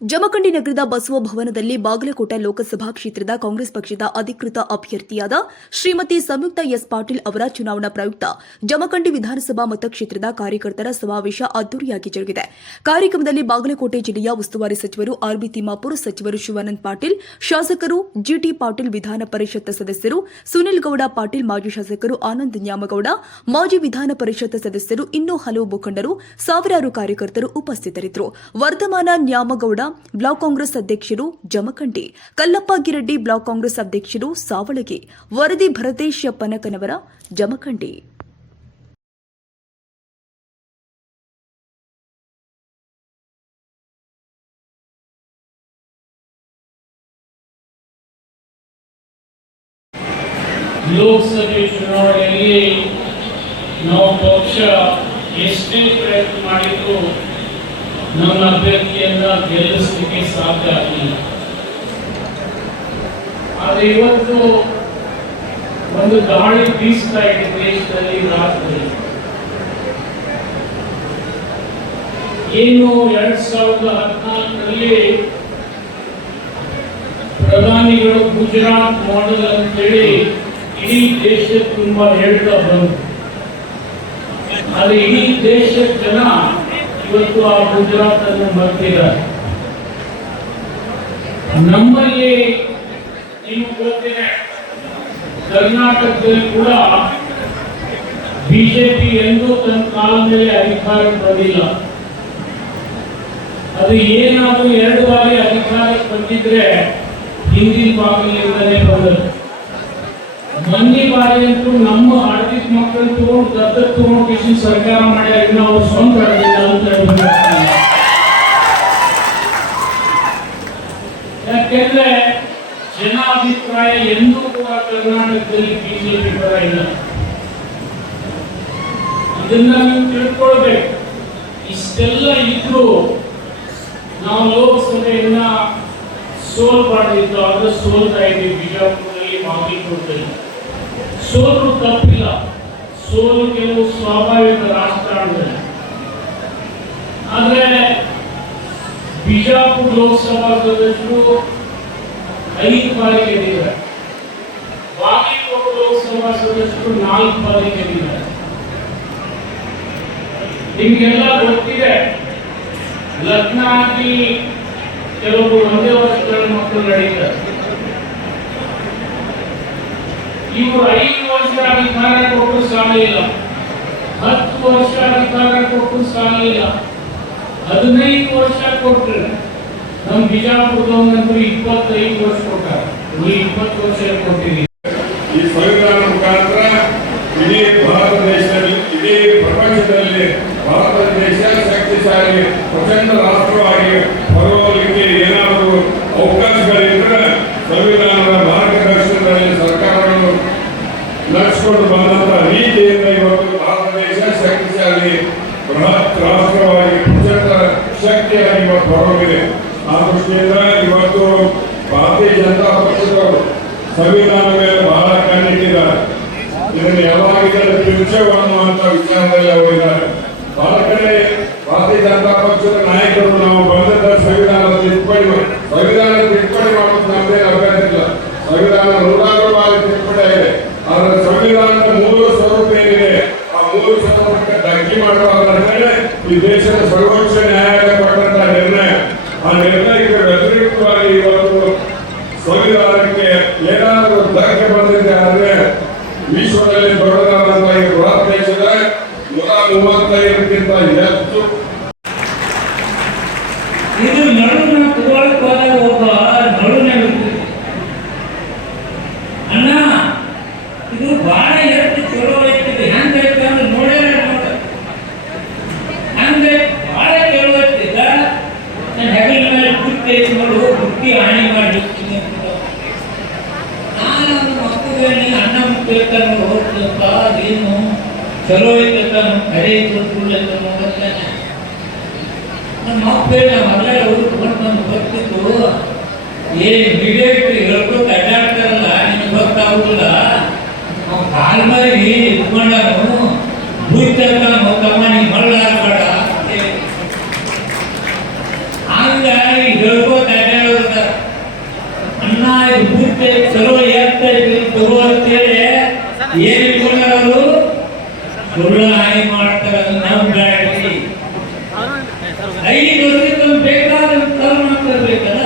ಜಮಖಂಡಿ ನಗರದ ಬಸವ ಭವನದಲ್ಲಿ ಬಾಗಲಕೋಟೆ ಲೋಕಸಭಾ ಕ್ಷೇತ್ರದ ಕಾಂಗ್ರೆಸ್ ಪಕ್ಷದ ಅಧಿಕೃತ ಅಭ್ಯರ್ಥಿಯಾದ ಶ್ರೀಮತಿ ಸಂಯುಕ್ತ ಎಸ್ ಪಾಟೀಲ್ ಅವರ ಚುನಾವಣಾ ಪ್ರಯುಕ್ತ ಜಮಖಂಡಿ ವಿಧಾನಸಭಾ ಮತಕ್ಷೇತ್ರದ ಕಾರ್ಯಕರ್ತರ ಸಮಾವೇಶ ಅದ್ದೂರಿಯಾಗಿ ಜರುಗಿದೆ. ಕಾರ್ಯಕ್ರಮದಲ್ಲಿ ಬಾಗಲಕೋಟೆ ಜಿಲ್ಲೆಯ ಉಸ್ತುವಾರಿ ಸಚಿವರು ಆರ್ಬಿ ತಿಮ್ಮಾಪುರ್ ಸಚಿವರು ಶಿವಾನಂದ್ ಪಾಟೀಲ್, ಶಾಸಕರು ಜಿಟಿ ಪಾಟೀಲ್ ವಿಧಾನ ಪರಿಷತ್ ಸದಸ್ಯರು ಸುನಿಲ್ ಗೌಡ, ಪಾಟೀಲ್ ಮಾಜಿ ಶಾಸಕರು ಆನಂದ್ ನ್ಯಾಮಗೌಡ, ಮಾಜಿ ವಿಧಾನ ಪರಿಷತ್ ಸದಸ್ಯರು ಇನ್ನೂ ಹಲವು ಮುಖಂಡರು, ಸಾವಿರಾರು ಕಾರ್ಯಕರ್ತರು ಉಪಸ್ಥಿತರಿದ್ದರು. ವರ್ಧಮಾನ ನ್ಯಾಮಗೌಡ ಬ್ಲಾಕ್ ಕಾಂಗ್ರೆಸ್ ಅಧ್ಯಕ್ಷರು ಜಮಖಂಡಿ, ಕಲ್ಲಪ್ಪ ಗಿರಡ್ಡಿ ಬ್ಲಾಕ್ ಕಾಂಗ್ರೆಸ್ ಅಧ್ಯಕ್ಷರು ಸಾವಳಗಿ, ವರದಿ ಭರತೇಶ್ ಪನಕನವರ ಜಮಖಂಡಿ. ಲೋಕಸಭೆ ಚುನಾವಣೆಯಲ್ಲಿ ನಾವು ಪಕ್ಷ ಎಷ್ಟೇ ಪ್ರಯತ್ನ ಮಾಡಿದ್ರು ನಮ್ಮ ಅಭ್ಯರ್ಥಿಯನ್ನ ಗೆಲ್ಲಿಸಲಿಕ್ಕೆ ಸಾಧ್ಯ ಆಗಲಿಲ್ಲ. ಆದರೆ ಇವತ್ತು ಒಂದು ಗಾಳಿ ಬೀಸ್ತಾ ಇದೆ ದೇಶದಲ್ಲಿ ರಾಜ್ಯದಲ್ಲಿ ಏನು ಎರಡ್ ಸಾವಿರದ ಹದಿನಾಲ್ಕರಲ್ಲಿ ಪ್ರಧಾನಿಗಳು ಗುಜರಾತ್ ಮಾಡೆಲ್ ಅಂತೇಳಿ ಇಡೀ ದೇಶ ತುಂಬಾ ಹೇಳ್ತಾ ಬಂತು ಆದ್ರೆ ಇಡೀ ದೇಶದ ಜನ ಇವತ್ತು ಆ ಗುಜರಾತ್ ಅನ್ನು ಬರ್ತಿದ್ದಾರೆ. ನಮ್ಮಲ್ಲಿ ನೀವು ಗೊತ್ತಿದೆ ಕರ್ನಾಟಕದಲ್ಲಿ ಕೂಡ ಬಿಜೆಪಿ ಎಂದೂ ತನ್ನ ಕಾಲದಲ್ಲಿ ಮೇಲೆ ಅಧಿಕಾರಕ್ಕೆ ಬಂದಿಲ್ಲ. ಅದು ಏನಾದ್ರೂ ಎರಡು ಬಾರಿ ಅಧಿಕಾರಕ್ಕೆ ಬಂದಿದ್ರೆ ಹಿಂದಿನ ಭಾಗದಿಂದಲೇ ಬಂದದ್ದು ಮೊನ್ನೆ ಬಾರಿ ಅಂತೂ ನಮ್ಮ ಆಡಳಿತ ಮಕ್ಕಳು ತಗೊಂಡು ದತ್ತ ತಗೊಂಡು ಕೇಸಿ ಸರ್ಕಾರ ಮಾಡ್ಯಾರ ಇನ್ನು ಅವ್ರು ಸ್ವಂತ ಆಡಲಿಲ್ಲ ಅಂತ. ಯಾಕೆಂದ್ರೆ ಜನಾಭಿಪ್ರಾಯ ಎಂದೂ ಕೂಡ ಕರ್ನಾಟಕದಲ್ಲಿ ಬಿಜೆಪಿ ಪರ ಇಲ್ಲ. ಇದನ್ನ ನೀವು ತಿಳ್ಕೊಳ್ಬೇಕು. ಇಷ್ಟೆಲ್ಲ ಇದ್ರು ನಾವು ಲೋಕಸಭೆಯನ್ನ ಸೋಲ್ಬಾರ್ದಿತ್ತು. ಆದ್ರೆ ಸೋಲ್ತಾ ಇದ್ವಿ ಬಿಜಾಪುರದಲ್ಲಿ ಬಾಗಲಕೋಟೆಯಲ್ಲಿ ಸೋಲು ತಪ್ಪಿಲ್ಲ. ಸೋಲು ಕೆಲವು ಸ್ವಾಭಾವಿಕ ರಾಜಕಾರಣದಲ್ಲಿ. ಆದರೆ ಬಿಜಾಪುರ ಲೋಕಸಭಾ ಸದಸ್ಯರು ಐದು ಬಾರಿ ಗೆದ್ದಿದ್ದಾರೆ. ಬಾಗಲಕೋಟೆ ಲೋಕಸಭಾ ಸದಸ್ಯರು ನಾಲ್ಕು ಬಾರಿ ಗೆದ್ದಿದ್ದಾರೆ. ನಿಮಗೆಲ್ಲ ಗೊತ್ತಿದೆ, ಲಗ್ನ ಆಗಿ ಕೆಲವು ಒಂದೇ ವರ್ಷಗಳ ಮಕ್ಕಳು ನಡೀತಾರೆ ಇವರು ಐದು ವರ್ಷ ಅಧಿಕಾರ ಕೊಟ್ಟು ಸಾಲಿಲ್ಲ ಹತ್ತು ವರ್ಷ ಅಧಿಕಾರ ಕೊಟ್ಟು ಸಾಲಿಲ್ಲ ಹದಿನೈದು ವರ್ಷ ಕೊಟ್ಟರೆ ನಮ್ಮ ಬಿಜಾಪುರದವನಂತೂ ಇಪ್ಪತ್ತೈದು ವರ್ಷ ಕೊಟ್ಟಾರೆ. ನೀವು ಇಪ್ಪತ್ತು ವರ್ಷ ಕೊಟ್ಟಿದ್ದೀವಿ ಈ ಸಂವಿಧಾನ ಮುಖಾಂತರ ಇಡೀ ಭಾರತ ದೇಶದಲ್ಲಿ, ಇಡೀ ಪ್ರಪಂಚದಲ್ಲಿ ಭಾರತ ದೇಶ ಶಕ್ತಿಶಾಲಿ, ಪ್ರಚಂಡ ರಾಷ್ಟ್ರವಾಗಿ ಹೊರಹೋಗಲಿಕ್ಕೆ ಏನಾದರೂ ಅವಕಾಶಗಳಿದ್ರೆ ಸಂವಿಧಾನದ ಮಾರ್ಗದರ್ಶನದಲ್ಲಿ ಸರ್ಕಾರಗಳು ನಡೆಸಿಕೊಂಡು ಬಂದಂತ ರೀತಿಯಿಂದ ಇವತ್ತು ಭಾರತ ದೇಶ ಶಕ್ತಿಶಾಲಿ ಬೃಹತ್ ರಾಷ್ಟ್ರವಾಗಿ ಪ್ರಚಂಡ ಶಕ್ತಿಯಾಗಿ ಇವತ್ತು ಹೊರಹೋಗಿದೆ ಆ ದೃಷ್ಟಿಯಿಂದ ಇವತ್ತು ಭಾರತೀಯ ಜನತಾ ಪಕ್ಷದವರು ಸಂವಿಧಾನ ಮೇಲೆ ಬಹಳ ಕಣ್ಣಿಟ್ಟಿದ್ದಾರೆ ಇದನ್ನು ಯಾವಾಗಿದ್ದರೆ ತಿರುಚವನ್ನು ಅಂತ ವಿಚಾರದಲ್ಲಿ ಹೋಗಿದ್ದಾರೆ ಬಹಳ ಕಡೆ ಭಾರತೀಯ ಜನತಾ ಪಕ್ಷದ ನಾಯಕರು ನಾವು ಬಂದಂತ ಸಂವಿಧಾನ ತಿದ್ದುಪಡಿ ಸಂವಿಧಾನ ತಿದ್ದುಪಡಿ ಮಾಡೋದು ನಮ್ಮದೇ ಅಭ್ಯರ್ಥಿಲ್ಲ ಸಂವಿಧಾನ ನೂರಾರು ಬಾರಿ ತಿದ್ದುಪಡಿ ಆಗಿದೆ. ಆದರೆ ಸಂವಿಧಾನದ ಮೂಲ ಸ್ವರೂಪ ಏನಿದೆ ಆ ಮೂಲ ಸ್ವರೂಪಕ್ಕೆ ಧಕ್ಕೆ ಮಾಡುವ ಈ ದೇಶದ ಸರ್ವೋಚ್ಚ ಧಕ್ಕೆ ಬಂದಿದೆ ಅಂದ್ರೆ ವಿಶ್ವದಲ್ಲಿ ದೊಡ್ಡದಾದಂತಹ ಈ ಬೃಹತ್ ದೇಶದ ನೂರ ಮೂವತ್ತೈದಕ್ಕಿಂತ ಹೆಚ್ಚು ಇದು ನಡುವಿನ ಹೋದಾಗ ಒಬ್ಬ ಚಲೋ ಐತಂತ ಕರೆ ಇತ್ತು ಅಂತ ನಮ್ಮ ಮಕ್ಕಳು ನಮ್ಮ ಅವರು ಬರ್ತಿತ್ತು. ಏನು ಮೀಡಿಯೇಟ್ ಅಡ್ಡಾಡ್ತಾರಲ್ಲ ನಿಮ್ ಗೊತ್ತಾಗುದಿಲ್ಲ? ಅವ್ನು ಕಾಲ್ ಮಾರಿ ಇಟ್ಕೊಂಡಾನು ಬುಯ್ತಕ್ಕ ನಮ್ಮ ತಮ್ಮ ನೀನು ಮಳ್ಳಾಗಬೇಡ ಹಂಗ ಹೇಳ್ಕೊತ ಅಡ್ಡಾಡೋದ ಅಣ್ಣ ಇದು ಬುಯ್ತೆ ಚಲೋ ಏರ್ತಾ ತಗೋ ಅಂತೇಳಿ ಏನು ಸುಳ್ಳು ಹಾನಿ ಮಾಡ್ತಾರೆ ನಂಬ್ಬೇಡ್ರಿ ಐದು